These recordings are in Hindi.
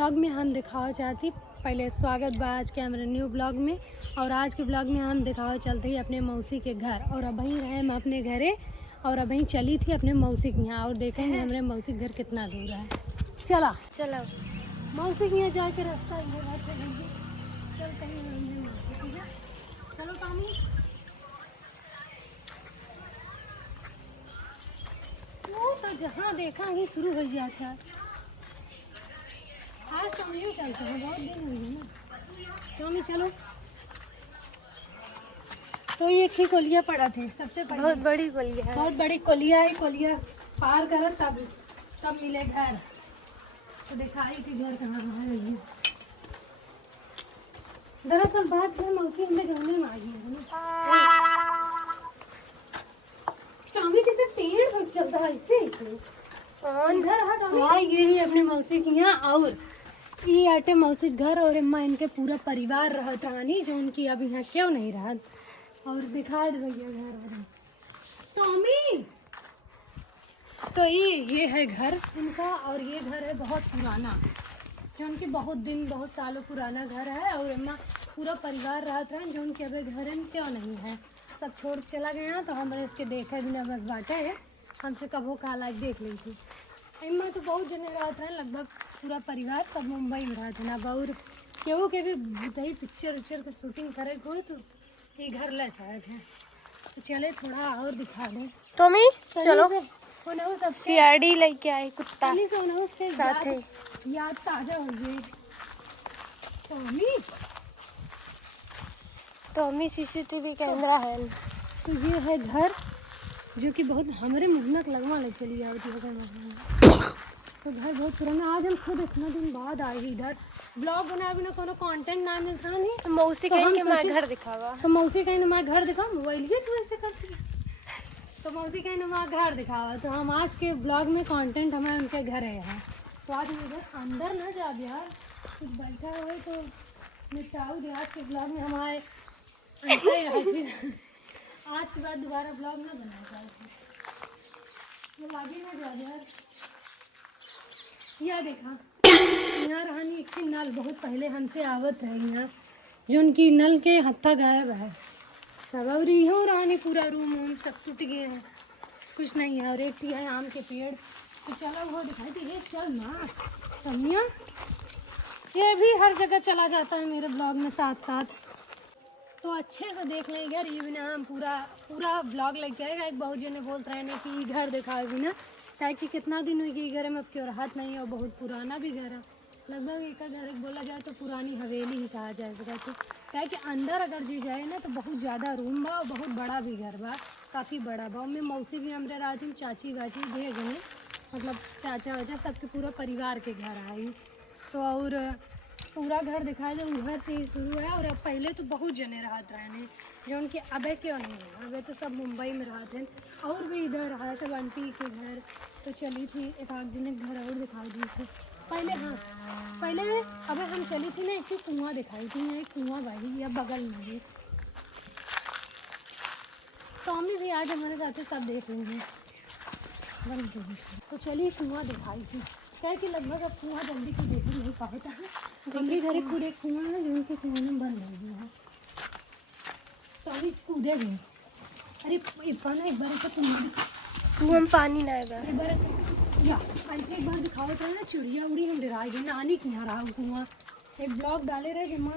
ब्लॉग में हम दिखावा चाहती पहले स्वागत बा आज के हमारे न्यू ब्लॉग में। और आज के ब्लॉग में हम दिखावा चलते ही अपने मौसी के घर और अभी रहे हम अपने घरे और अभी चली थी अपने मौसी के यहाँ और देखेंगे हमारे मौसी के घर कितना दूर है। चला चलो मौसी के यहाँ जाके रास्ता ये घर चलेंगे चलते हैं हमने मौसी के यहाँ। चलो पानी वो तो जहाँ देखा ही शुरू हो जाता है। आज तो हम यूँ चलते हैं बहुत दिन हुई है ना तो हमें चलो। तो ये एक ही कोलिया पड़ा थे सबसे पहले बहुत बड़ी कोलिया है। बहुत बड़ी कोलिया है। कोलिया पार कर तब मिले घर। तो दिखाई कि घर कहाँ है ये। दरअसल बात है मौसी हमें घूमने में आई है ना टामी से पेड़ पर चलता है ऐसे घर हाँ ये ही अपने मौसी के यहाँ। और ये आटे मौसी घर और अम्मा इनके पूरा परिवार रहत रानी जो उनकी अब यहाँ क्यों नहीं रहा। और दिखा दे भैया घर टॉमी। तो ये है घर इनका और ये घर है बहुत पुराना जो उनकी बहुत सालों पुराना घर है। और अम्मा पूरा परिवार रहत रहा जो उनके अब घर क्यों नहीं है सब छोड़ चला गया। तो हम इसके देखे बिना बस बाटे है हमसे कबो का लाइक देख ली थी। अम्मा तो बहुत जने रहते हैं लगभग पूरा परिवार सब मुंबई में रहते हैं। अब और केहू के भी भूतही पिक्चर उच्चर का शूटिंग करे को तो ये घर ले शायद है। तो चले थोड़ा और दिखा दें टॉमी चलो सब सीआरडी लेके आए कुत्ता से साथ है। याद ताजा हो गई टॉमी। टॉमी सीसीटीवी कैमरा है। तो ये है घर जो कि बहुत हमारे मेहनत लगवा ले चली आवती है। तो घर बहुत पुराना आज हम खुद इतना दिन बाद आए इधर ब्लॉग बनाए बिना कोनो कंटेंट ना मिल रहा नहीं। तो मौसी तो कहीं के मैं घर दिखावा तो मौसी कहीं मैं घर दिखाऊँ मोबाइल ये तो ऐसे करती है। तो मौसी कहीं मैं घर दिखावा तो हम आज के ब्लॉग में कंटेंट हमें उनके घर है। तो आज हम इधर अंदर ना जा यार कुछ बैठा हुए तो निपटाऊ दे आज के ब्लॉग में हमारे आज के बाद दोबारा ब्लॉग ना बनाया वो लागे ना जा यार। यह देखा यहाँ रहानी एक नल बहुत पहले हमसे आवत रही यहाँ जो उनकी नल के हत्था गायब है सब। और यहाँ रहानी पूरा रूम वूम सब टूट गए हैं कुछ नहीं है। और एक है आम के पेड़ तो चलो वो दिखाई दे ये चल ना समिया ये भी हर जगह चला जाता है मेरे ब्लॉग में साथ साथ। तो अच्छे से देख लें घर ये बिना हम पूरा ब्लॉग लग जाएगा। एक बहुत जने बोलते रहे कि घर दिखाए बिना ताकि कितना दिन हुई कि घर में अब क्यों राहत नहीं है और बहुत पुराना भी घर है लगभग एक घर एक बोला जाए तो पुरानी हवेली ही कहा जाएगा। तो क्या कि अंदर अगर जी जाए ना तो बहुत ज़्यादा रूम बा और बहुत बड़ा भी घर बा काफ़ी बड़ा बा। में मौसी भी हमारे रात में चाची वाची भेज गए मतलब चाचा वाचा सबके पूरा परिवार के घर आई। तो और पूरा घर दिखाया जो उधर से ही शुरू है। और अब पहले तो बहुत जने रहते रहने जो उनके अबे क्यों नहीं है अबे तो सब मुंबई में रहते हैं। और भी इधर रहा सब आंटी के घर तो चली थी एक आध दिन घर और दिखाई दी थी पहले। हाँ पहले अब हम चली थी ना एक कुआं दिखाई थी एक कुआं भाई या बगल में भी। टॉमी भी आज हमारे साथ सब देख लेंगे तो चलिए कुआं दिखाई थी क्या कि लगभग अब कुआं जल्दी को देख नहीं पाता है। हमारे घर खुद एक कुआं है जो उनके कुआं में बन रही है तो अभी कूदे गए। अरे इतना एक बार कुआं में पानी ना आएगा एक बार या ऐसे एक बार दिखाओ तो ना चिड़िया उड़ी हम डरा गए नानी के यहाँ रहा कुआं एक ब्लॉग डाले रहे जमा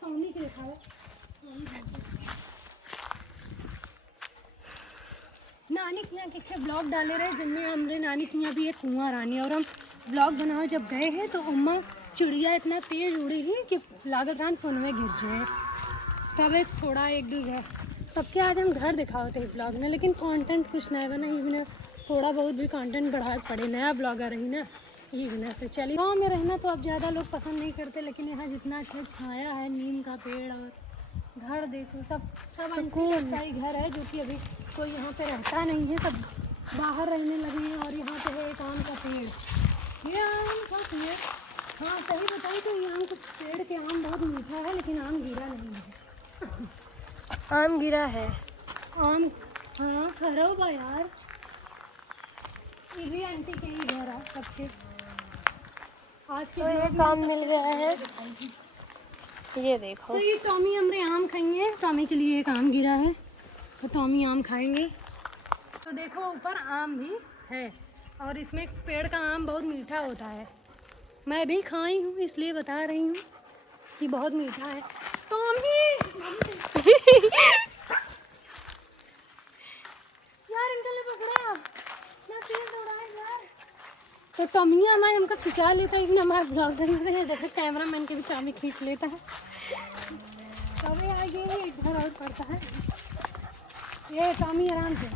टॉमी के दिखाओ नानी के यहाँ के ब्लॉग डाले रहे जिनमें हमारे नानी के यहाँ भी एक कुआं रानी और हम ब्लॉग बनाओ जब गए हैं तो अम्मा चिड़िया इतना तेज उड़ी है कि लागत रान फोन में गिर जाए। तब एक थोड़ा एक दो घर सबके आज हम घर दिखाओ थे ब्लॉग में लेकिन कंटेंट कुछ नया बना ही बिना थोड़ा बहुत भी कंटेंट बढ़ाए पड़े नया ब्लॉगर रही ना ये बिना। तो चलिए गाँव में रहना तो अब ज़्यादा लोग पसंद नहीं करते लेकिन यहाँ जितना अच्छा छाया है नीम का पेड़ और घर देखो सब सुकून का ही घर है जो कि अभी कोई यहाँ पे रहता नहीं है सब बाहर रहने लगे हैं। और यहाँ पे है एक आम का पेड़ ये आम का पेड़ हाँ सही बताऊँ तो ये आम के पेड़ के आम बहुत मीठा है लेकिन आम गिरा नहीं है। आम गिरा है आम हाँ खराब है यार ये भी आंटी के ही घर है सबके आज के तो ये vlog में काम सबसे मिल गया है। ये देखो, तो ये टॉमी हमरे आम खाएंगे। टॉमी के लिए एक आम गिरा है तो टॉमी आम खाएंगे। तो देखो ऊपर आम भी है और इसमें पेड़ का आम बहुत मीठा होता है। मैं भी खाई हूँ इसलिए बता रही हूँ कि बहुत मीठा है। टॉमी यार इनका ले पकड़ा ना, तेल दौड़ाए यार। तो टॉमिया हमारे हमको खिंचा लेता है, इतना हमारा ब्लॉगर है जैसे कैमरा मैन के भी टॉमी खींच लेता है। टॉमी आगे एक घर और पड़ता है। ये टॉमी आराम से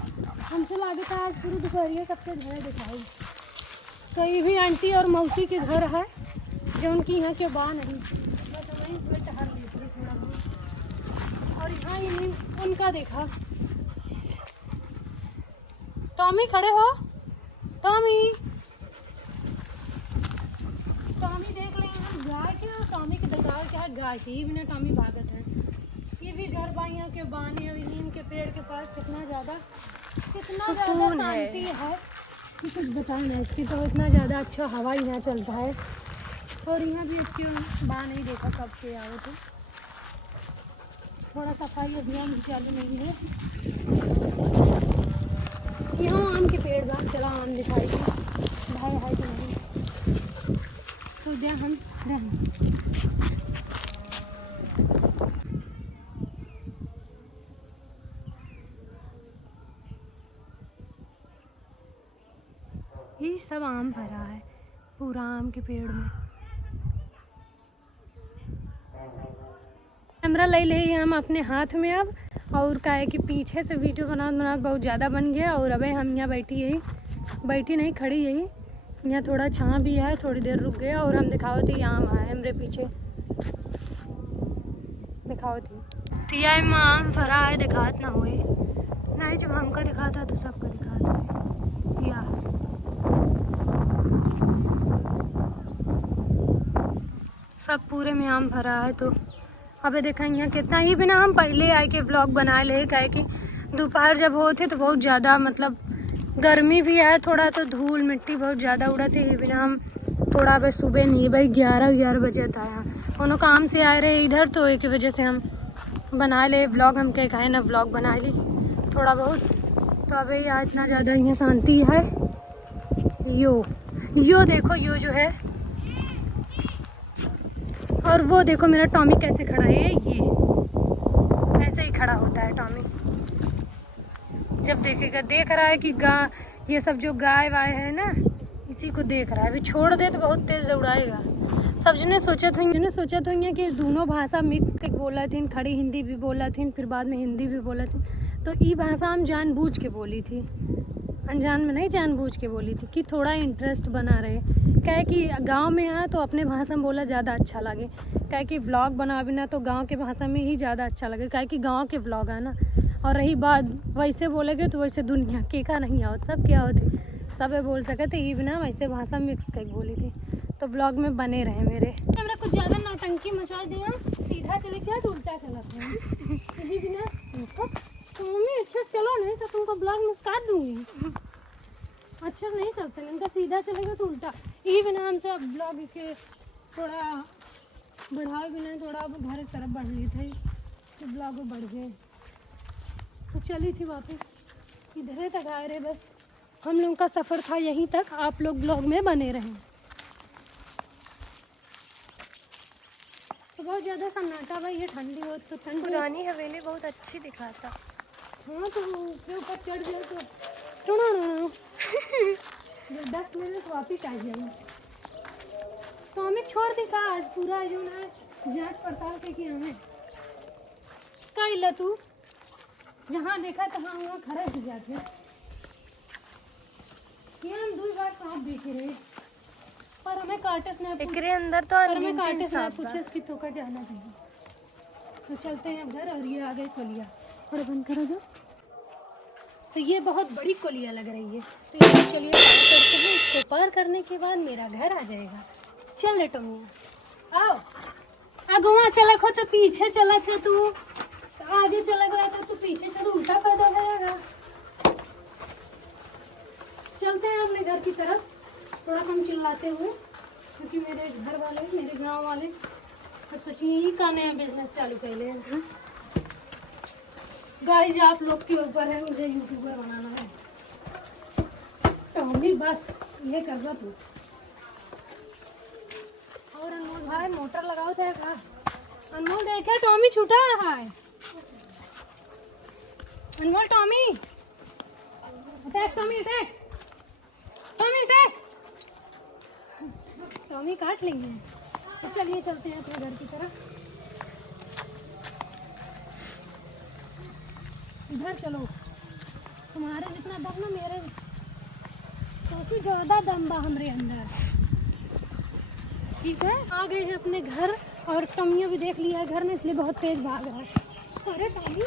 हमसे लागे था आज शुरू दोपहरिया कब से घर दिखाई। कहीं भी आंटी और मौसी के घर है जो उनकी यहाँ के बा नहीं, बस वहीं पर टहल लेती है थोड़ा बहुत। और यहाँ उनका देखा। टॉमी खड़े हो, टॉमी टॉमी देख लेंगे गाय के। टॉमी के दरगाह क्या है, गाय के ही बिना टॉमी भागत है। ये भी घर बाइयों के बाने और नीम के पेड़ के पास कितना ज़्यादा सुकून शांति है कि कुछ बताएं ना। इसकी तो इतना ज़्यादा अच्छा हवा यहाँ चलता है। और यहाँ भी क्यों बाहर नहीं देखा कब से आओ तो थोड़ा सफाई अभियान भी चालू नहीं है। यहाँ आम के पेड़ बा, चला आम दिखाई भाई है कि नहीं तो दे हम ये सब आम भरा है पूरा आम के पेड़ में। कैमरा ले ले हम अपने हाथ में अब, और क्या है कि पीछे से वीडियो बना बहुत ज़्यादा बन गया। और अबे हम यहाँ बैठी नहीं खड़ी यही, यहाँ थोड़ा छाँव भी है, थोड़ी देर रुक गया और हम दिखाओ थी आम है हमरे पीछे दिखाओ थी तिया में आम भरा है। दिखात ना हुए नहीं, जब हमका दिखाता तो सबका दिखाता या सब पूरे में आम भरा है। तो अबे देखेंगे यहाँ कितना ही बिना हम पहले आए के व्लॉग बना ले, काहे कि दोपहर जब होते तो बहुत ज़्यादा मतलब गर्मी भी है थोड़ा, तो धूल मिट्टी बहुत ज़्यादा उड़ा थे। ये बिना हम थोड़ा बस सुबह नहीं भाई 11 बजे था यहाँ उन्होंने काम से आए रहे इधर, तो एक वजह से हम बना ले व्लॉग। हम कह कहे ना व्लॉग बना ली थोड़ा बहुत। तो अबे यहाँ इतना ज़्यादा यहाँ शांति है। यो देखो यो जो है, और वो देखो मेरा टॉमी कैसे खड़ा है। ये ऐसे ही खड़ा होता है टॉमी जब देखेगा, देख रहा है कि ये सब जो गाय वाय है ना इसी को देख रहा है। अभी छोड़ दे तो बहुत तेज दौड़ाएगा। सब जने सोचा था कि दोनों भाषा मिक्स के बोला थी, खड़ी हिंदी भी बोला थी, फिर बाद में हिंदी भी बोला थी। तो ये भाषा हम जानबूझ के बोली थी, अनजान में नहीं, जानबूझ के बोली थी कि थोड़ा इंटरेस्ट बना रहे। क्या कि गांव में है तो अपने भाषा में बोला ज़्यादा अच्छा लगे, क्या कि ब्लॉग बना बिना तो गांव के भाषा में ही ज़्यादा अच्छा लगे, क्या कि गांव के ब्लॉग है ना। और रही बात वैसे बोलेगे तो वैसे दुनिया के का नहीं आओ, सब क्या होते सब बोल सके थे, ये बिना वैसे भाषा मिक्स कर बोली थी। तो ब्लॉग में बने रहे मेरे। हमरा कुछ ज़्यादा नौटंकी मचा दिया, सीधा चले क्या उल्टा चला था यही बिना। तो मम्मी अच्छा चलो नहीं तो तुमको ब्लॉग में काट दूंगी। अच्छा नहीं चलते इनका, सीधा चलेगा तो उल्टा। ये बिना हमसे अब ब्लॉग के थोड़ा बढ़ाए बिना थोड़ा अब घर की तरफ बढ़ लिए थे तो ब्लॉग बढ़ गए। तो चली थी वापस इधर तक आए रहे, बस हम लोगों का सफ़र था यहीं तक। आप लोग ब्लॉग में बने रहें। तो बहुत ज़्यादा सन्नाटा भाई, ये ठंडी हो तो ठंड। पुरानी हवेली बहुत अच्छी दिखाता। हाँ तो उसके ऊपर चढ़ गया तो 10 मिनट वापिस आ जाएंगे। तो हमें छोड़ दी का आज पूरा जो ना जांच पड़ताल के कि हमें का इला तू जहाँ देखा तहाँ वहाँ खड़ा हो जाते। ये हम 2 बार सांप देखे रहे पर हमें काटस ना एकरे अंदर तो पर हमें काटस ना पूछे कि तो का जाना नहीं। तो चलते हैं घर। और ये आ गए कोलिया, और बंद करो दो। तो ये बहुत बड़ी कोलिया लग रही है, तो ये चलिए पार करते हैं। इसको पार करने के बाद मेरा घर आ जाएगा। चल ले टोमिया आओ। आगुआ चला खो तो पीछे चला था तू, तो आगे चला गया था तू पीछे चल, उल्टा पैदा होगा। चलते हैं अपने घर की तरफ थोड़ा कम चिल्लाते हुए। क्योंकि मेरे घर वाले, मेरे गांव वाले कुछ यही का नया बिजनेस चालू कर ले हैं। गाइस आप लोग के ऊपर है, मुझे यूट्यूबर बनाना है। तो हम भी बस ये कर रहा तू। और अनमोल भाई मोटर लगाओ थे का? अनमोल देखे टॉमी छूटा है। Anmol Tommy attack, Tommy attack, Tommy attack. Tommy काट लेंगे। तो चलिए चलते हैं अपने घर की तरफ। इधर चलो, तुम्हारे जितना दम ना मेरे काफी ज्यादा दम बा हमरे अंदर। ठीक है, आ गए हैं अपने घर और टॉमिया भी देख लिया है घर में, इसलिए बहुत तेज भाग रहा है। अरे टॉमी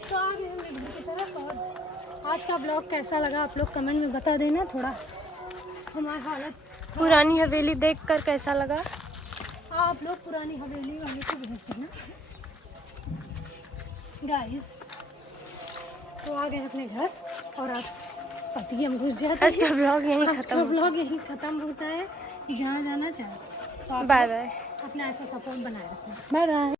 तो आ गए हम घर की तरफ। और आज का ब्लॉग कैसा लगा आप लोग कमेंट में बता देना। थोड़ा हमारी हालत, पुरानी हवेली देखकर कैसा लगा? आप लोग पुरानी हवेली वाले को भेज देना गाइस। तो आ गए अपने घर और आज पति हम घुस जाते हैं। आज का ब्लॉग यहीं आज का खत्म। ब्लॉग यहीं खत्म होता है। जहाँ जाना चाहे तो आप बाय बाय। अपना ऐसा सपोर्ट बनाए रखें। Bye bye.